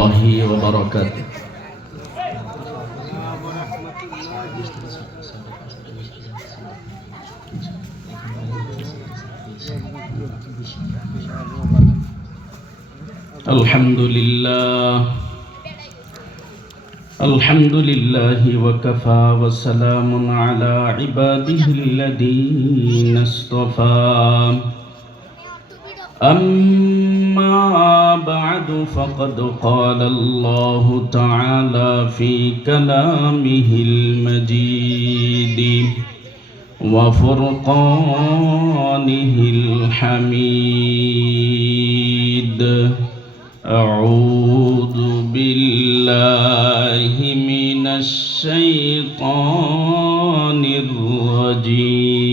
الله وبركاته. الحمد لله وكفى وسلام على عباده الذين اصطفى. أما بعد فقد قال الله تعالى في كلامه المجيد وفرقانه الحميد. أعوذ بالله من الشيطان الرجيم.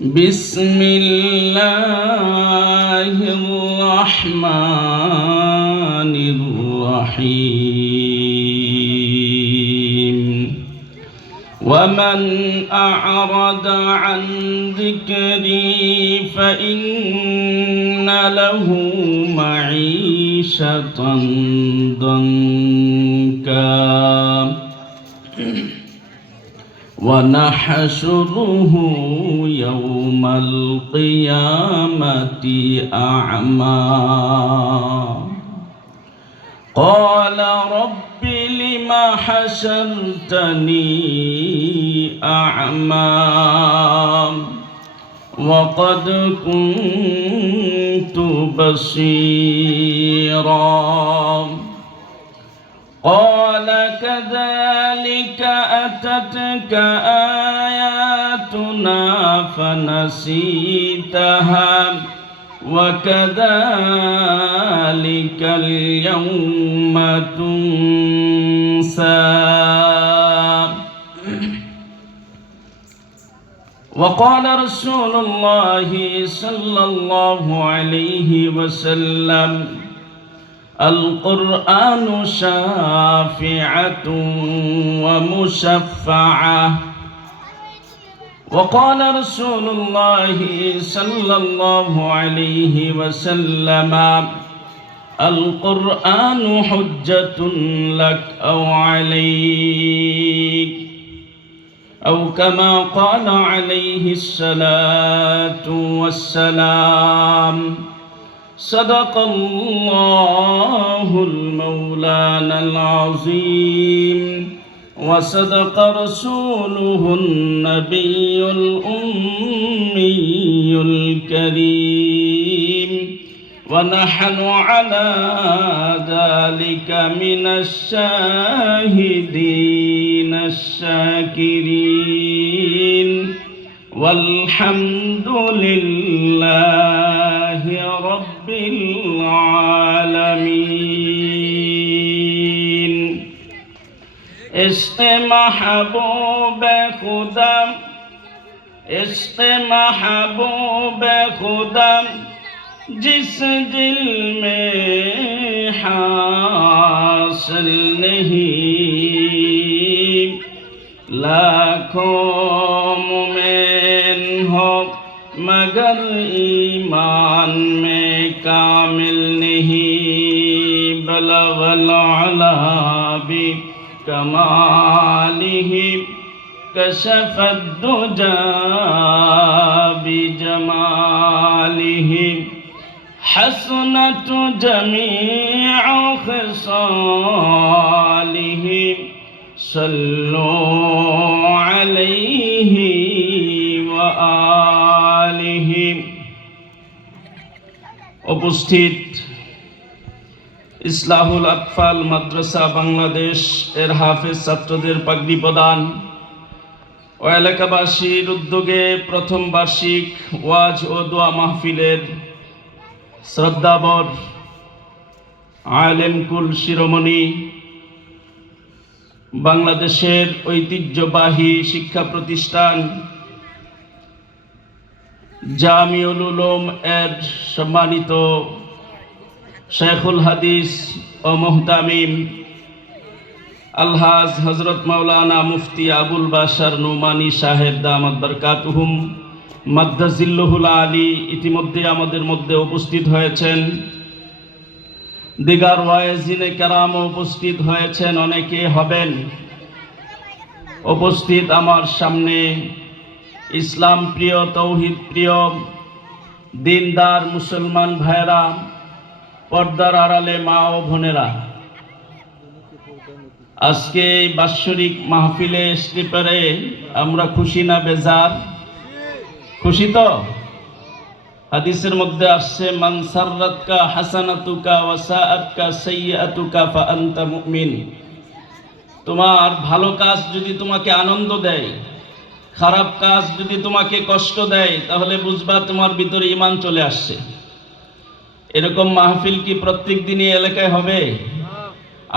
بسم الله الرحمن الرحيم. ومن أعرض عن ذكري فإن له معيشة ضنكا ونحشره يوم القيامة أعمى. قال رب لم حشرتني أعمى وقد كنت بصيرا. قال كذلك أتتك آياتنا فنسيتها وكذلك اليوم تنسى. وقال رسول الله صلى الله عليه وسلم القرآن شافعة ومشفعة. وقال رسول الله صلى الله عليه وسلم القرآن حجة لك أو عليك، أو كما قال عليه الصلاة والسلام. صدق الله المولانا العظيم وصدق رسوله النبي الأمي الكريم، ونحن على ذلك من الشاهدين الشاكرين، والحمد لله رب العالمين. عشق محبوب خدا، عشق محبوب خدا جس دل میں حاصل نہیں، لاکھوں مومن ہو مگر ایمان میں کامل نہیں، بلغ العلا بکمالہ کشف الدجى بجمالہ، حسنت جميع خصاله، صلوا عليه وآله। উপস্থিত ইসলাহুল আতফাল মাদ্রাসা বাংলাদেশ এর হাফেজ ছাত্রদের পাগড়ি প্রদান ও এলাকাবাসীর উদ্যোগে প্রথম বার্ষিক ওয়াজ ও দোয়া মাহফিলের শ্রদ্ধাবর আলেমকুল শিরোমণি বাংলাদেশের ঐতিহ্যবাহী শিক্ষা প্রতিষ্ঠান জামিউল উলুম এর সম্মানিত শেখুল হাদিস ও মুহতামিম আলহাজ হযরত মাওলানা মুফতি আবুল বাশার নুমানী সাহেব দামাত বরকাতুহুম মাদ্দাজিল্লুহুল আলী ইতিমধ্যে আমাদের মধ্যে উপস্থিত হয়েছেন। দিগার ওয়াইজিনে কেরাম উপস্থিত হয়েছেন, অনেকে হবেন। উপস্থিত আমার সামনে ইসলাম প্রিয়, তৌহিদ প্রিয়, দিনদার মুসলমান ভাইরা, পর্দার আড়ালে মা ও বোনেরা, আজকে এই বাৎসরিক মাহফিলে আসতে পারে আমরা খুশি না বেজার? খুশি তো? হাদিসের মধ্যে আসছে, মান সাররাতকা হাসানাতুকা ওয়া সাআতকা সাইয়্যাতুকা ফা আনতা মুমিন। তোমার ভালো কাজ যদি তোমাকে আনন্দ দেয়, খারাপ কাজ যদি তোমাকে কষ্ট দেয়, তাহলে বুঝবা তোমার ভিতরে ঈমান চলে আসছে। এরকম মাহফিল কি প্রত্যেক দিনই এলাকায় হবে?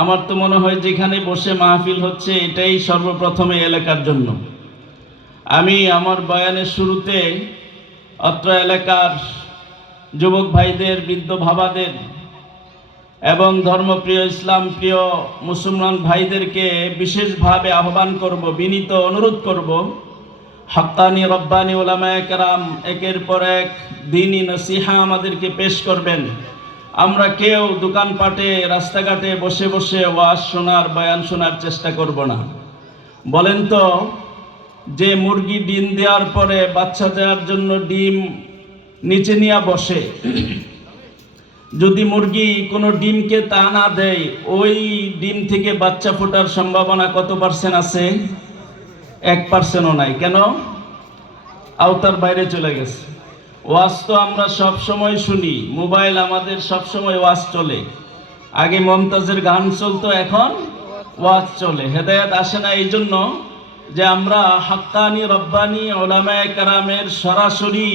আমার তো মনে হয় যেখানে বসে মাহফিল হচ্ছে এটাই সর্বপ্রথমে এলাকার জন্য। আমি আমার বয়ানের শুরুতে অত্র এলাকার যুবক ভাইদের, বৃদ্ধ ভাবাদের এবং ধর্মপ্রিয়, ইসলাম প্রিয় মুসলমান ভাইদেরকে বিশেষভাবে আহ্বান করব, বিনীত অনুরোধ করব, হাক্কানি রব্বানি উলামায়ে কেরাম একের পর এক দ্বীনি নসিহা আমাদেরকে পেশ করবেন। আমরা কেউ দোকানপাটে, রাস্তাঘাটে বসে বসে ওয়াজ শোনার, বয়ান শোনার চেষ্টা করব না। বলেন তো, যে মুরগি ডিম দেওয়ার পরে বাচ্চা দেওয়ার জন্য ডিম নিচে নিয়ে বসে, যদি মুরগি কোনো ডিমকে তা না দেয়, ওই ডিম থেকে বাচ্চা ফোটার সম্ভাবনা কত পার্সেন্ট আছে? 1%ও নাই। কেন? আওতার বাইরে চলে গেছে। ওয়াজ তো আমরা সব সময় শুনি, মোবাইল আমাদের সব সময় ওয়াজ চলে। আগে মমতাজের গান চলতো, এখন ওয়াজ চলে। হেদায়েত আসে না এই জন্য যে আমরা হাক্কানি রব্বানি উলামায়ে কেরামের সরাসরি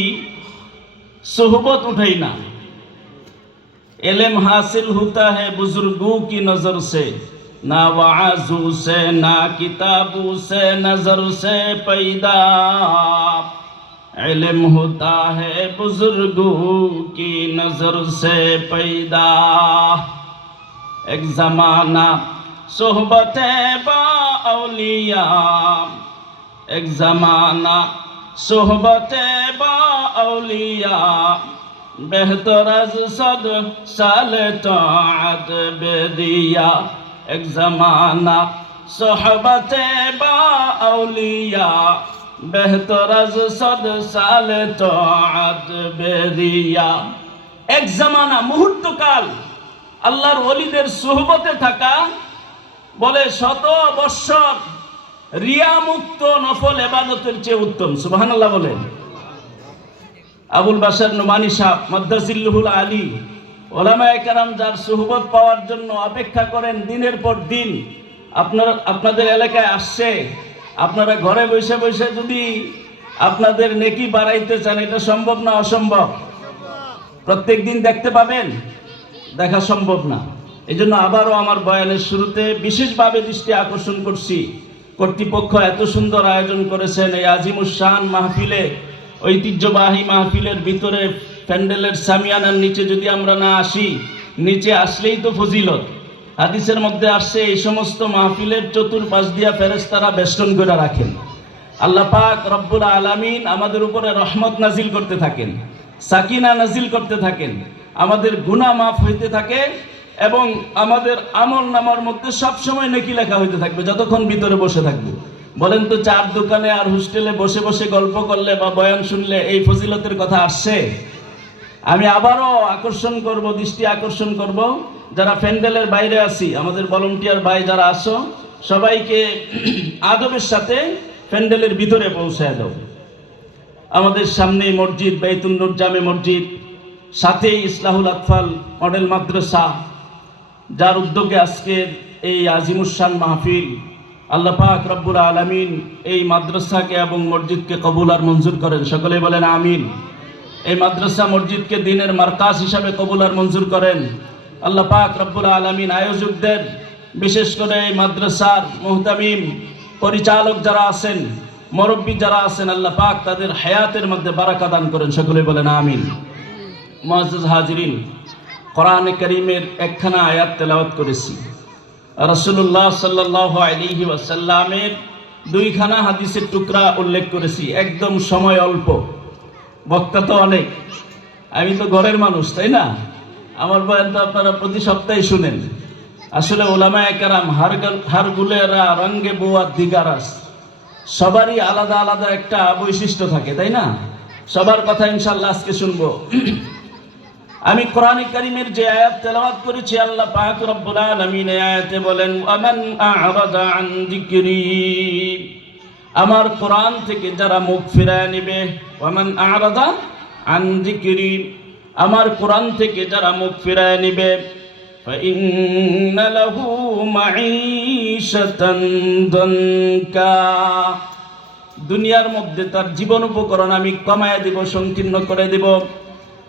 সোহবত উঠাই না। इल्म हासिल होता है बुजुर्गों की नजर से, ना वाज़ों से ना किताबों से नजर से पैदा। इल्म होता है बुजुर्गों की नजर से पैदा। एक जमाना सोहबते बा औलिया, एक जमाना सोहबते बा औलिया, बेहतर अज सद साल तौअत बेदिया। एक जमाना सोहबत बा औलिया, बेहतर अज सद साल तौअत बेदिया। एक जमाना मुहूर्तकाल আল্লাহর ওলিদের সুহবতে থাকা বলে 100 বৎসর রিয়া মুক্ত নফল ইবাদতের চেয়ে উত্তম। সুবহানাল্লাহ বলেন। আবুল বাশার নোমানী সাহেব মাদ্দাজিল্লুহুল আলী, ওলামায়ে কেরাম যার সুহবত পাওয়ার জন্য অপেক্ষা করেন দিনের পর দিন, আপনাদের এলাকায় আসছে। আপনারা ঘরে বসে বসে যদি আপনাদের নেকি বাড়াইতে চান, এটা সম্ভব না অসম্ভব? প্রত্যেক দিন দেখতে পাবেন? দেখা সম্ভব না। এই জন্য আবারও আমার বয়ানের শুরুতে বিশেষভাবে দৃষ্টি আকর্ষণ করছি, কর্তৃপক্ষ এত সুন্দর আয়োজন করেছেন এই আজিমুস শান মাহফিলে, ঐতিহ্যবাহী মাহফিলের ভিতরে প্যান্ডেলের সামিয়ানার নিচে যদি আমরা না আসি, নিচে আসলেই তো ফজিলত। হাদিসের মধ্যে আসছে এই সমস্ত মাহফিলের চতুর্পাশ দিয়া ফেরেশতারা বেষ্টন করে রাখেন। আল্লাহ পাক রব্বুল আলামিন আমাদের উপরে রহমত নাজিল করতে থাকেন, সাকিনা নাজিল করতে থাকেন, আমাদের গুনাহ মাফ হইতে থাকে এবং আমাদের আমল নামার মধ্যে সবসময় নেকি লেখা হইতে থাকবে যতক্ষণ ভিতরে বসে থাকবে। বলেন তো, চার দোকানে আর হোস্টেলে বসে বসে গল্প করলে বা বয়ান শুনলে এই ফজিলতের কথা আসছে? আমি আবারও আকর্ষণ করব, দৃষ্টি আকর্ষণ করব, যারা প্যান্ডেলের বাইরে আছি, আমাদের ভলান্টিয়ার ভাই যারা আসো, সবাইকে আদবের সাথে প্যান্ডেলের ভিতরে পৌঁছায় দাও। আমাদের সামনে মসজিদ বাইতুন নূর জামে মসজিদ, সাথেই ইসলাহুল আতফাল মডেল মাদ্রাসা, যার উদ্যোগে আজকের এই আজিমুস শান মাহফিল। আল্লাহ পাক রব্বুল আলামিন এই মাদ্রাসাকে এবং মসজিদকে কবুল আর মঞ্জুর করেন। সকলে বলেন আমিন। এই মাদ্রাসা মসজিদকে দ্বীনের মারকাজ হিসাবে কবুল আর মঞ্জুর করেন। আল্লাহ পাক রব্বুল আলামিন আয়োজকদের, বিশেষ করে এই মাদ্রাসার মুহতামিম পরিচালক যারা আছেন, মুরব্বী যারা আছেন, আল্লাহ পাক তাদের হায়াতের মধ্যে বারাকা দান করেন। সকলে বলেন আমিন। মুআজ্জাজ হাজিরিন, কোরআনে কারীমের একখানা আয়াত তেলাওয়াত করেছি। রাসূলুল্লাহ সাল্লাল্লাহু আলাইহি ওয়াসাল্লামের দুইখানা হাদিসের টুকরা উল্লেখ করেছি। একদম সময় অল্প, বক্তা তো অনেক, আমি তো ঘরের মানুষ, তাই না? আমার বয়ান তো আপনারা প্রতি সপ্তাহে শুনেন। আসলে ওলামায়ে কেরাম হার গুলেরা রঙ্গে বুয়াত দিগারাস, সবারই আলাদা আলাদা একটা বৈশিষ্ট্য থাকে, তাই না? সবার কথা ইনশাআল্লাহ আজকে শুনবো। আমি কোরআন কারীমের যে আয়াত তেলাওয়াত করেছি, আল্লাহ পাক রব্বুল আলামিন এই আয়াতে বলেন, ওয়ামান আ'রাদা আন যিকরি, আমার কোরআন থেকে যারা মুখ ফিরায় নেবে, ওয়ামান আ'রাদা আন যিকরি, আমার কোরআন থেকে যারা মুখ ফিরায় নেবে, ফাইন্না লাহু মাঈশাতান দানকা, দুনিয়ার মধ্যে তার জীবন উপকরণ আমি কমায় দিব, সংকীর্ণ করে দিব।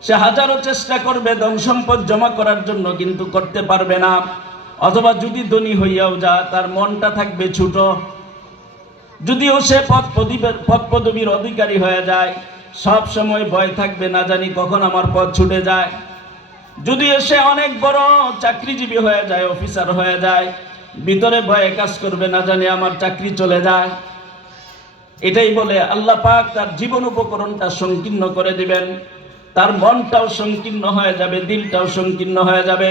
সে হাজারো চেষ্টা করবে ধন সম্পদ জমা করার জন্য, কিন্তু করতে পারবে না। অথবা যদি ধনী হইয়াও যা, তার মনটা থাকবে ছোট। যদিও সে পদ পদবীর অধিকারী হয়ে যায়, সব সময় ভয় থাকবে, না জানি কখন আমার পদ ছুটে যায়। যদিও সে অনেক বড় চাকরিজীবী হয়ে যায়, অফিসার হয়ে যায়, ভিতরে ভয়ে কাজ করবে, না জানি আমার চাকরি চলে যায়। এটাই বলে আল্লাহ পাক তার জীবন উপকরণটা সংকীর্ণ করে দিবেন, তার মনটাও সংকীর্ণ হয়ে যাবে, দিলটাও সংকীর্ণ হয়ে যাবে।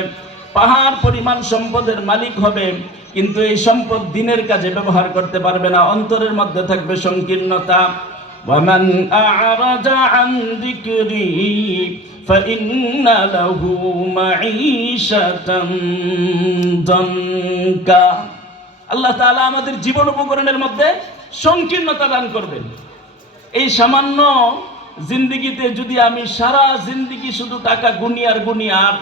পাহাড় পরিমাণ সম্পদের মালিক হবে, কিন্তু এই সম্পদ দিনের কাজে ব্যবহার করতে পারবে না, অন্তরের মধ্যে থাকবে সংকীর্ণতা। ওয়ামান আ'রাদা আন যিকরি ফাইন্না লাহু মাঈশাতান দানকা। আল্লাহ তাআলা আমাদের জীবন উপকরণের মধ্যে সংকীর্ণতা দান করবেন। এই সামান্য জিন্দিগিতে যদি আমি সারা জিন্দিগি শুধু টাকা গুনি আর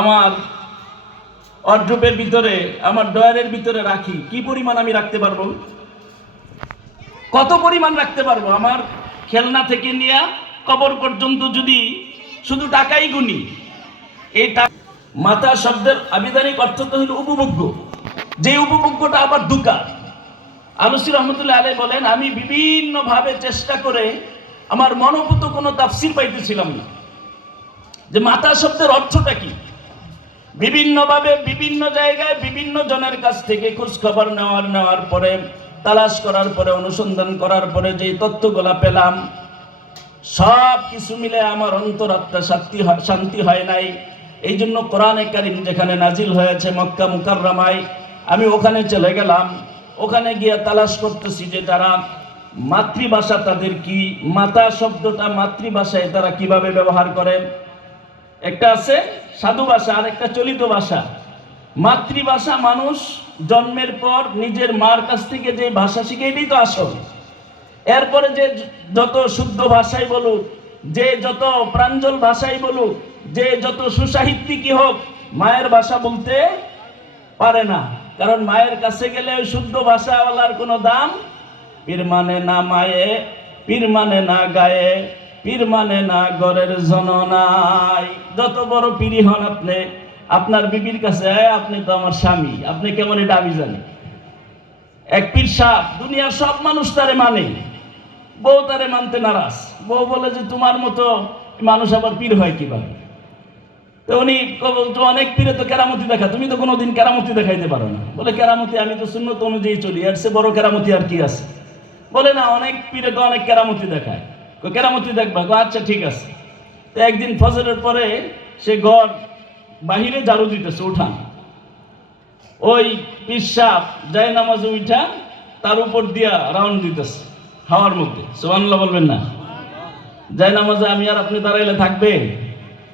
আমার ওয়ার্ড্রোবের ভিতরে, আমার ডয়ারের ভিতরে রাখি, কি পরিমাণ আমি রাখতে পারবো? কত পরিমাণ রাখতে পারবো? আমার খেলনা থেকে নিয়ে কবর পর্যন্ত যদি শুধু টাকাই গুনি, এই মাতা শব্দের আবিধানিক অর্থ তো হলো উপভোগ্য, যে উপভোগ্যটা আবার দুকা। আলুসি রহমতুল্লাহ আলাইহি বলেন, আমি বিভিন্ন ভাবে চেষ্টা করে আমার মনোভূত কোনো তাফসির পাইতেছিলাম না, যে মাতা শব্দের অর্থটা কি। বিভিন্নভাবে বিভিন্ন জায়গায় বিভিন্ন জনের কাছ থেকে খোঁজ খবর নেওয়ার পরে, তালাশ করার পরে, অনুসন্ধান করার পরে যে তথ্যগুলা পেলাম, সব কিছু মিলে আমার অন্তরাত্মা শান্তি হয় নাই। এই জন্য কোরআনে কারীম যেখানে নাজিল হয়েছে মক্কা মুকাররমায়, আমি ওখানে চলে গেলাম। ওখানে গিয়ে তালাশ করতেছি যে তারা মাতৃভাষা তাদের কি, মাতা শব্দটা মাতৃভাষায় তারা কিভাবে ব্যবহার করে। একটা আছে সাধু ভাষা আর একটা চলিত ভাষা। মাতৃভাষা মানুষ জন্মের পর নিজের মার কাছ থেকে যে ভাষা শিখে, এটাই তো আসল। এরপরে যে যত শুদ্ধ ভাষাই বলুক, যে যত প্রাঞ্জল ভাষাই বলুক, যে যত সুসাহিত্যিকই হোক, মায়ের ভাষা বলতে পারে না। কারণ মায়ের কাছে গেলে ওই শুদ্ধ ভাষাওয়ালার কোনো দাম, পীর মানে না মায়ে, পীর মানে না গায়ে, পীর মানে না ঘরের জননাই। যত বড় পীরই হন আপনি, আপনার বিবির কাছে, আপনি তো আমার স্বামী, আপনি কেমন এটা আমি জানি। এক পীর সাহেব, দুনিয়ার সব মানুষ তারে মানে, বউ তারে মানতে নারাজ। বউ বলে যে তোমার মতো মানুষ আবার পীর হয় কিভাবে? তো উনি তো অনেক পীরে তো কেরামতি দেখা, তুমি তো কোনোদিন কেরামতি দেখাইতে পারো না। বলে কেরামতি আমি তো সুন্নত অনুযায়ী চলি, এর চেয়ে বড় কেরামতি আর কি আছে? বলে না, অনেক পীরে তো অনেক কেরামতি দেখায়। কেরামতি দেখবা? আচ্ছা ঠিক আছে। তো একদিন ফজরের পরে সে ঘর বাহিরে ঝাড়ু দিতেছে, উঠান। ওই পীর সাহেব যায় নামাজে উঠা তার উপর দিয়া রাউন্ড দিতেছে হাওয়ার মধ্যে। সুবহানাল্লাহ বলবেন না? যায় নামাজে আমি আর আপনি দাঁড়াইলে থাকবে?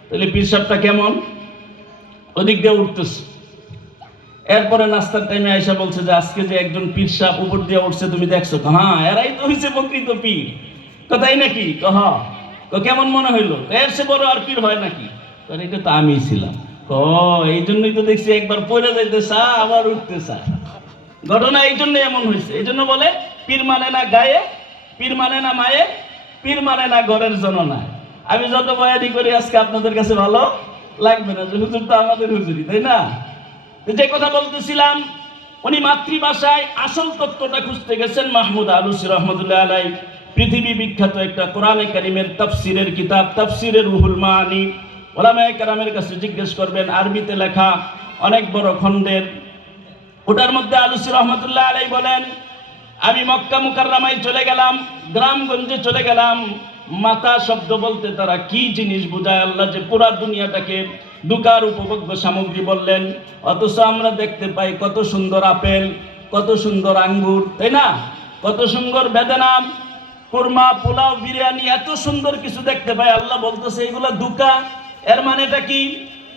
তাহলে পীর সাহেবটা কেমন? ওদিক দিয়ে উঠতেছে। এরপরে নাস্তার টাইমে আয়সা বলছে যে আজকে যে একজন পীর সাহেব উপর দিয়ে উঠছে তুমি দেখছো? হ্যাঁ, এরাই তো হয়েছে প্রকৃত পীর। তাই নাকি? হ্যাঁ। কেমন মনে হইলো? এর সে বড় আর পীর হয় নাকি? এটা তো আমি ছিলাম। এই জন্যই তো দেখছি একবার পড়ে যাইতে চা, আবার উঠতে চা। ঘটনা এই জন্য এমন হয়েছে। এই জন্য বলে পীর মানে না গায়ে, পীর মানে না মায়ে, পীর মানে না ঘরের জননা। আমি যত বয়ানি করি আজকে আপনাদের কাছে ভালো লাগবে না, যে হুজুর তো আমাদের হুজুরি, তাই না? যে কথা বলতেছিলাম, উনি মাতৃভাষায় আসল তত্ত্বটা খুঁজতে গেছেন। মাহমুদ আলুসি রহমতুল্লাহ আলাইহি পৃথিবী বিখ্যাত একটা কোরআনে কারীমের তাফসিরের কিতাব, তাফসিরে রুহুল মাআনি। ওলামায়ে কেরামের কাছে জিজ্ঞেস করবেন, আরবিতে লেখা, অনেক বড় খণ্ডের। ওটার মধ্যে আলুসি রহমতুল্লাহ আলাইহি বলেন, আমি মক্কা মুকাররমায় চলে গেলাম, গ্রামগঞ্জে চলে গেলাম। মাতা শব্দ বলতে তারা কি জিনিস বোঝায়, আল্লাহ যে পুরা দুনিয়াটাকে দুকার উপভোগ্য সামগ্রী বললেন, অথচ আমরা দেখতে পাই কত সুন্দর আপেল, কত সুন্দর আঙ্গুর, তাই না, কত সুন্দর বেদানা, কুরমা, পোলাও, বিরিয়ানি, এত সুন্দর কিছু দেখতে পাই, আল্লাহ বলতেছে এগুলা দুকা। এর মানেটা কি?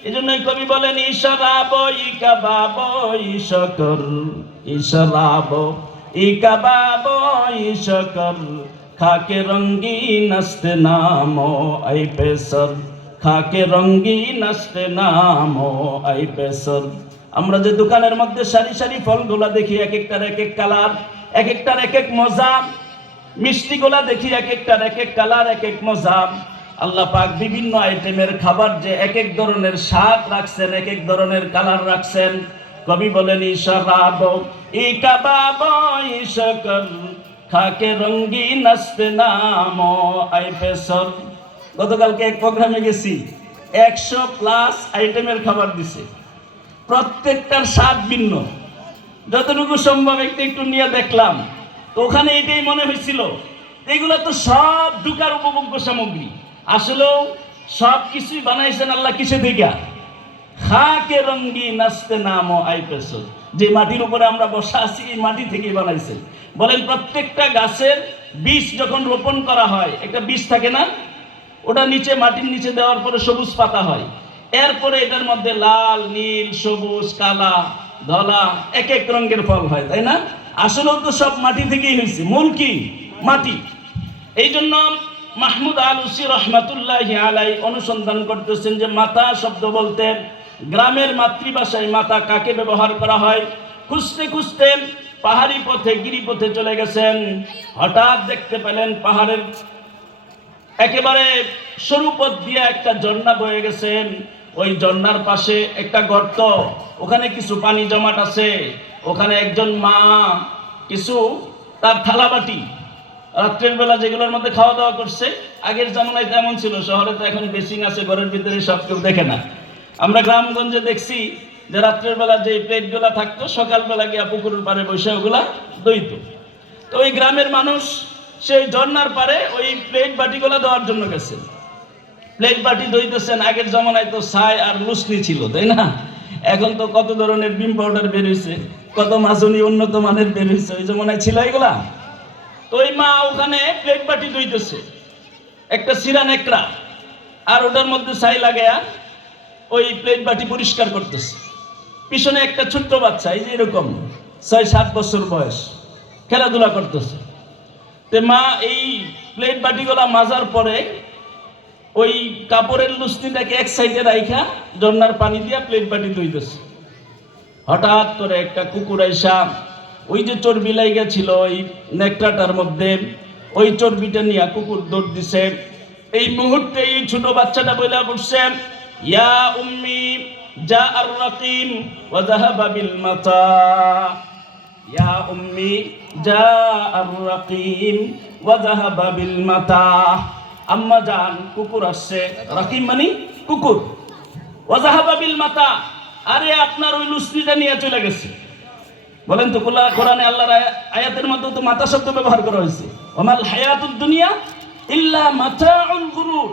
এই জন্যই কবি বলেন ইশরাব ইকাবাব ইশকর, ইশরাব ইকাবাব ইশকর, খাকে রঙ্গিন আস্তে নামো আই পেসর, খাকে রঙ্গিন আস্তে নামো আই পেসর। আমরা যে দোকানের মধ্যে সারি সারি ফলগুলা দেখি, এক একটার এক এক কালার, এক একটার এক এক মজা, মিষ্টিগুলা দেখি এক একটার এক এক কালার, এক এক মজা। আল্লাহ পাক বিভিন্ন আইটেমের খাবার যে এক এক ধরনের স্বাদ রাখছেন, এক এক ধরনের কালার রাখছেন। কবি বলেন ইশরাব ইকাবাব ইশকর, খাকে রঙ্গিন আস্তে নামো আই পেসর। গতকালকে এক প্রোগ্রামে গেছি, 100+ আইটেমের খাবার দিছে, প্রত্যেকটার স্বাদ ভিন্ন। যতটুকু সম্ভব একটু একটু নিয়ে দেখলাম, তো ওখানে এটাই মনে হয়েছিল এগুলো তো সব দুকার উপভোগ্য সামগ্রী। আসলেও সব কিছুই বানাইছেন আল্লাহ কিসে থেকে? খাকে রঙ্গিন আস্তে নামো আই পেসর, যে মাটির উপরে আমরা বসা আছি এই মাটি থেকেই বানাইছে। বলেন প্রত্যেকটা গাছের বীজ যখন রোপণ করা হয়, একটা বীজ থাকে না, ওটা নিচে মাটির নিচে দেওয়ার পরে সবুজ পাতা হয়, এরপরে এটার মধ্যে লাল, নীল, সবুজ, কালা, ধলা, এক এক রঙের ফল হয়, তাই না? আসলেও তো সব মাটি থেকেই হয়েছে, মূল কি? মাটি। এই জন্য মাহমুদ আলুসি রহমাতুল্লাহি আলাই অনুসন্ধান করতেছেন যে মাতা শব্দ বলতে গ্রামের মাতৃভাষায় মাতা কাকে ব্যবহার করা হয়। খুঁজতে খুঁজতে পাহাড়ি পথে, গিরিপথে চলে গেছেন, হঠাৎ দেখতে পেলেন পাহাড়ের একেবারে সরু পথ দিয়ে একটা ঝর্ণা বয়ে গেছেন। ওই ঝর্ণার পাশে একটা গর্ত, ওখানে কিছু পানি জমাট আছে। ওখানে একজন মা কিছু তার থালাবাটি, রাত্রের বেলা যেগুলোর মধ্যে খাওয়া দাওয়া করছে, আগের জামানায় তেমন ছিল, শহরে তো এখন বেসিং আছে, ঘরের ভিতরে সব কেউ দেখে না। আমরা গ্রামগঞ্জে দেখছি যে রাত্রের বেলা যে প্লেটগুলা থাকতো, সকালবেলা গিয়া পুকুরের পাড়ে বসে ওগুলা দইতো। তো ওই গ্রামের মানুষ সেই ঝর্ণার পারে ওই প্লেট বাটিগুলা দেওয়ার জন্য গেছে, প্লেট বাটি দইতেছেন। আগের জমানায় তো ছাই আর লুসনি ছিল, তাই না? এখন তো কত ধরনের বিম পাউডার বের হয়েছে, কত মাজনি উন্নত মানের বের হয়েছে, ওই জমানায় ছিল এগুলা। তো ওই মা ওখানে প্লেট বাটি দইতেছে, একটা সিরা নেকড়া, আর ওটার মধ্যে ছাই লাগায়া ওই প্লেট বাটি পরিষ্কার করতেছে। পিছনে একটা ছোট্ট বাচ্চা, এই যে এরকম 6-7 বছর বয়স, খেলাধুলা করতেছে। তে মা এই প্লেট বাটিগুলা মাজার পরে ওই কাপড়ের লুস্তিটাকে এক সাইডে রাইখা ঝর্ণার পানি দিয়া প্লেট বাটি ধুইতেছে। হঠাৎ করে একটা কুকুর আইসা ওই যে চর্বি লাইগা ছিল ওই নেকড়াটার মধ্যে, ওই চর্বিটা নিয়ে কুকুর দৌড় দিছে। এই মুহূর্তে এই ছোট বাচ্চাটা বইলা পড়ছে, ইয়া উম্মি জা আর রাকিম ওয়া যাহাবা বিল মাতা, ইয়া উম্মি জা আর রাকিম ওয়া যাহাবা বিল মাতা। আম্মা জান, কুকুর আসছে, রাকিম মানে কুকুর, ওয়া যাহাবা বিল মাতা, আরে আপনার ওই লুসনিটা নিয়ে চলে গেছে। বলেন তো কোরআনে আল্লাহর আয়াতের মধ্যে তো মাতা শব্দ ব্যবহার করা হয়েছে, ওমাল হায়াতুদ দুনিয়া ইল্লা মাতাউল গুরুর,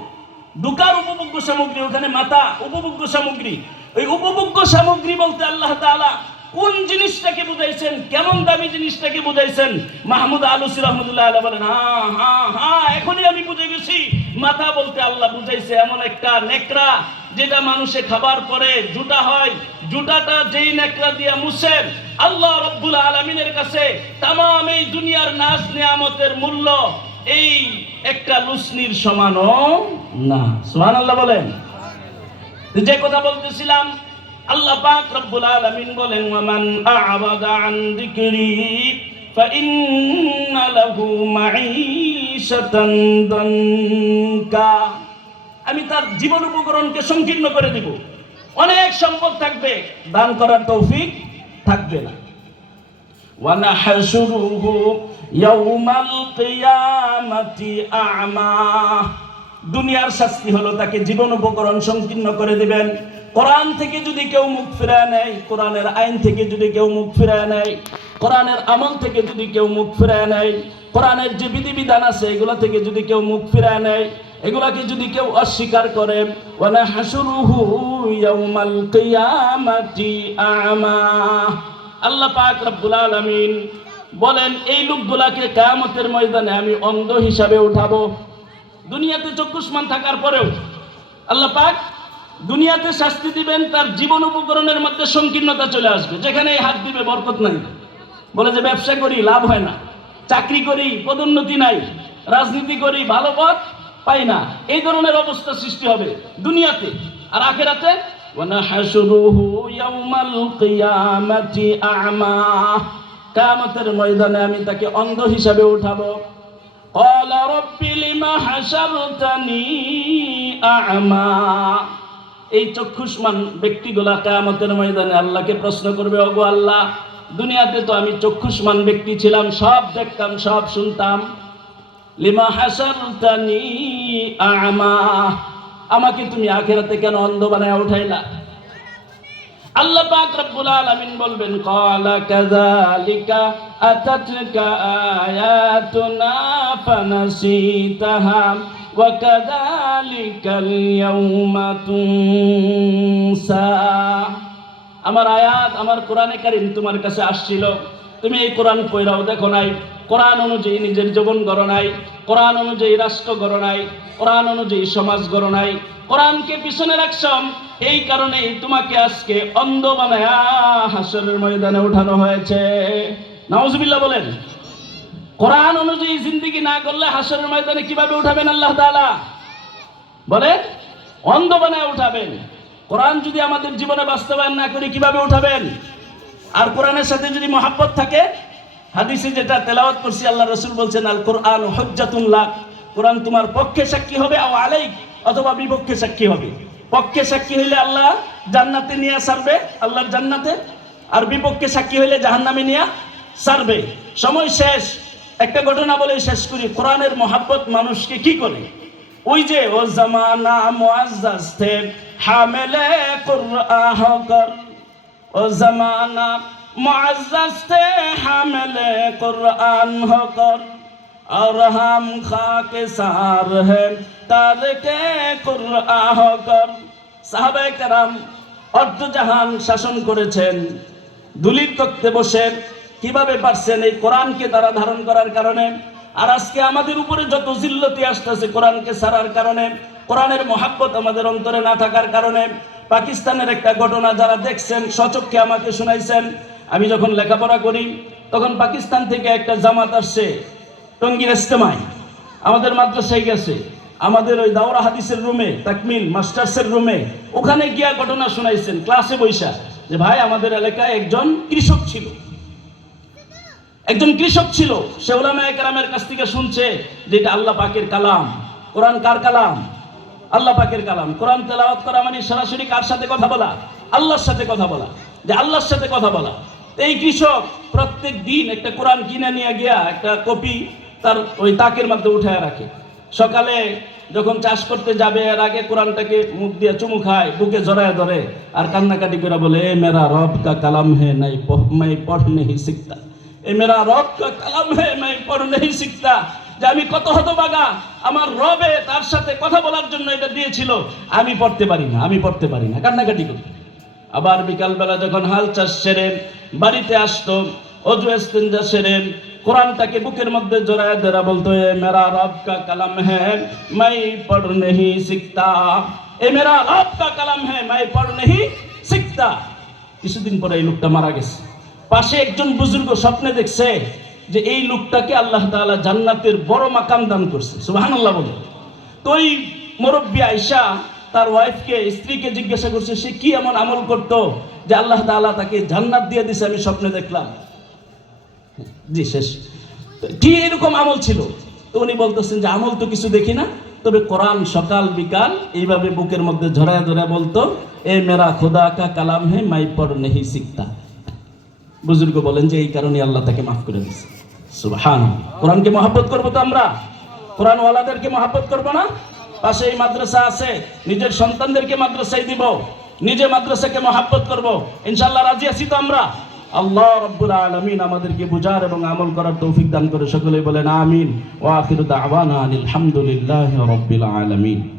দুকার উপভোগ্য সামগ্রী, ওখানে মাতা উপভোগ্য সামগ্রী। ওই উপভোগ্য সামগ্রী বলতে আল্লাহ তাআলা কোন জিনিসটাকে বুঝাইছেন, কেমন দামি জিনিসটাকে বুঝাইছেন? মাহমুদ আলুসি রহমতুল্লাহ আলাইহি বলেন, হ্যাঁ এখনই আমি বুঝে গেছি। মাথা বলতে আল্লাহ বুঝাইছে এমন একটা নেকড়া যেটা মানুষে খাবার পরে জুটা হয়, জুটাটা যেই নেকড়া দিয়া মুছে, আল্লাহ রব্বুল আলামিনের কাছে তামাম এই দুনিয়ার নাজ নিয়ামতের মূল্য এই একটা লুসনির সমানও না। সুবহানাল্লাহ বলেন। যে কথা বলতেছিলাম, আল্লাহ পাক রব্বুল আলামিন বলেন, ওয়ামান আ'রাদা আন যিকরি ফাইন্না লাহু মাঈশাতান দানকা, আমি তার জীবন উপকরণকে সংকীর্ণ করে দিব, অনেক সম্পদ থাকবে, দান করার তৌফিক থাকবে না। ওয়া নাহশুরুহু ইয়াউমাল কিয়ামাতি আ'মা, দুনিয়ার শাস্তি হলো তাকে জীবন উপকরণ সংকীর্ণ করে দিবেন। কোরআন থেকে যদি কেউ মুখ ফিরায় নেয়, কোরআনের আইন থেকে যদি কেউ মুখ ফিরায় নেয়, কোরআনের আমল থেকে যদি কেউ মুখ ফিরায় নেয়, কোরআনের যে বিধিবিধান আছে এগুলা থেকে যদি কেউ মুখ ফিরায় নেয়, এগুলাকে যদি কেউ অস্বীকার করে, ওয়ালা হাসুরুহু ইয়াউমাল কিয়ামাতি আমা। আল্লাহ পাক রব্বুল আলামিন বলেন এই লোকগুলাকে কিয়ামতের ময়দানে আমি অন্ধ হিসাবে উঠাবো। দুনিয়াতে চক্ষুষ্মান থাকার পরেও আল্লাহ পাক দুনিয়াতে শাস্তি দিবেন, তার জীবন উপকরণের মধ্যে সংকীর্ণতা চলে আসবে। যেখানে হাত দিবে বরকত নাই, বলে যে ব্যবসা করি লাভ হয় না, চাকরি করি পদোন্নতি নাই, রাজনীতি করি ভালো পথ পাই না, এই ধরনের অবস্থা সৃষ্টি হবে দুনিয়াতে। আর আখিরাতে ওয়ানাহশুরুহু ইয়াউমাল কিয়ামাতি আ'মা, কিয়ামতের ময়দানে আমি তাকে অন্ধ হিসাবে উঠাবো। ক্বালা রাব্বি লিমা হাশারতানি আ'মা। এই চক্ষুষ্মান ব্যক্তিগুলা কিয়ামতের ময়দানে আল্লাহকে প্রশ্ন করবে, ওগো আল্লাহ, দুনিয়াতে তো আমি চক্ষুষ্মান ব্যক্তি ছিলাম, সব দেখতাম সব শুনতাম, লিমা হাশারতানি আ'মা, আমাকে তুমি আখিরাতে কেন অন্ধ বানায় উঠাইলা? আল্লাহ পাক রব্বুল আলামিন বলবেন, ক্বালা কাযালিকা আতাতকা আয়াতুনা ফানাসিতাহা ওয়া কাযালিকাল ইয়াউমা তুনসা। আমার আয়াত, আমার কোরআনে কারীম তোমার কাছে আসছিল, তুমি এই কোরআন পড়াও দেখো নাই, কোরআন অনুযায়ী নিজের জীবন গড়ো নাই, কোরআন অনুযায়ী রাষ্ট্র গড়ো নাই, কোরআন অনুযায়ী সমাজ গড়ো নাই, কোরআনকে পিছনে রাখছম, এই কারণেই তোমাকে আজকে অন্ধ বানায়া হাসরের ময়দানে উঠানো হয়েছে। নাউজুবিল্লাহ বলেন। কোরআন অনুযায়ী জিন্দেগি না করলে হাসরের ময়দানে কিভাবে উঠাবেন আল্লাহ তাআলা? বলেন, অন্ধ বানায় উঠাবেন। কোরআন যদি আমাদের জীবনে বাস্তবায়ন না করি কিভাবে উঠাবেন? আর কোরআনের সাথে যদি মহাব্বত থাকে, হাদিসে যেটা তেলাওয়াত করছি আল্লাহ রাসূল বলছেন, আল কোরআন হুজ্জাতুন লাক, কোরআন তোমার পক্ষে সাক্ষী হবে, আও আলাইক, অথবা বিপক্ষে সাক্ষী হবে। পক্ষে সাক্ষী হইলে আল্লাহ জান্নাতে নিয়ে ছাড়বে, আল্লাহর জান্নাতে, আর বিপক্ষে সাক্ষী হইলে জাহান্নামে নিয়ে ছাড়বে। সময় শেষ, একটা ঘটনা বলে শেষ করি। কোরআনের মহাব্বত মানুষকে কি করে? ওই যে ও জামানা মুআজ্জাজ থে হামেলে কুরআন হকর, ও জামানা মুআজ্জাজ থে হামেলে কুরআন হকর, और हम खाके सार हैं तारके कुरआन होकर। সাহাবায়ে কেরাম অর্ধজাহান শাসন করেছেন, দুলির তখ্তে বসে কিভাবে পারছেন? এই কোরআনকে তারা ধারণ করার কারণে। আর আজকে আমাদের উপরে যত জিল্লতি আসতেছে কোরআনকে ছাড়ার কারণে, কোরআনের মহাব্বত আমাদের অন্তরে না থাকার কারণে। পাকিস্তানের একটা ঘটনা যারা দেখছেন স্বচক্ষে আমাকে শুনাইছেন। আমি যখন লেখাপড়া করি তখন পাকিস্তান থেকে একটা জামাত আসছে টঙ্গীর ইস্তেমায়, আমাদের মাদ্রাসায় গেছে, আমাদের ওই দাওরা হাদিসের রুমে, তাকমিল মাস্টার্সের রুমে, ওখানে গিয়া ঘটনা শুনাইছেন ক্লাসে বৈশা, যে ভাই আমাদের এলাকায় একজন কৃষক ছিল, একজন কৃষক ছিল, সে উলামায়ে কেরামের কাছ থেকে শুনছে যে এটা আল্লাহ পাকের কালাম। কোরআন কার কালাম? আল্লাহ পাকের কালাম। কোরআন তেলাওয়াত করা মানে সরাসরি কার সাথে কথা বলা? আল্লাহর সাথে কথা বলা, যে আল্লাহর সাথে কথা বলা। এই কৃষক প্রত্যেক দিন একটা কোরআন কিনে নিয়ে গিয়া একটা কপি তার ওই তাকের মধ্যে উঠায় রাখে। সকালে যখন চাষ করতে যাবে এর আগে কোরআনটাকে মুখ দিয়ে চুমু খায়, বুকে জড়ায় ধরে আর কান্নাকাটি করে বলে, এ মেরা রব কা কালাম হে নাই मैं पढ़ नहीं सीखता, এ মেরা রব কা কালাম হে मैं पढ़ नहीं सीखता। যে আমি কত হতভাগা, আমার রবে তার সাথে কথা বলার জন্য এটা দিয়েছিল, আমি পড়তে পারি না, আমি পড়তে পারি না, কান্নাকাটি করি। আবার বিকালবেলা যখন হাল চাষ সেরে বাড়িতে আসতো, অজু ইস্তেঞ্জা সেরে কোরআনটাকে বুকের মধ্যে জড়ায় ধরে বলতো, এ মেরা রব কা কালাম হ্যাঁ मैं पढ़ नहीं सीखता, এ মেরা রব কা কালাম হ্যাঁ मैं पढ़ नहीं सीखता। কিছুদিন পরে এই লোকটা মারা গেছে। পাশে একজন বুজুর্গ স্বপ্নে দেখছে যে এই লোকটাকে আল্লাহ তাআলা জান্নাতের বড় মাকাম দান করছে, সুবহানাল্লাহ বলে। তো ওই মুরব্বী আয়েশা তার ওয়াইফকে, স্ত্রীকে জিজ্ঞাসা করছে সে কি এমন আমল করতো যে আল্লাহ তাআলা তাকে জান্নাত দিয়ে দিয়েছে, আমি স্বপ্নে দেখলাম। জি শেষ। কি এরকম আমল ছিল? তো উনি বলতেছেন যে আমল তো কিছু দেখি না, তবে কোরআন সকাল বিকাল এইভাবে বুকের মধ্যে ঝরায় ধরে বলতো, এ মেরা খুদা কা কালাম হে मैं पढ़ नहीं सीखता। বুজুর্গ বলেন যে এই কারণে আল্লাহ তাকে মাফ করে দিয়েছে। সুবহানাল্লাহ। কোরআনকে মহব্বত করবো তো আমরা, কোরআন ওয়ালাদেরকে মহব্বত করবো না? পাশে এই মাদ্রাসা আছে, নিজের সন্তানদেরকে মাদ্রাসায় দিব, নিজে মাদ্রাসাকে মহব্বত করব, ইনশাআল্লাহ রাজি আছি তো আমরা? আল্লাহ রাব্বুল আলামিন আমাদেরকে বুঝার এবং আমল করার তৌফিক দান করে। সকলেই বলেন আমিন। ওয়া আখিরু দাওয়ানা আলহামদুলিল্লাহি রাব্বিল আলামিন।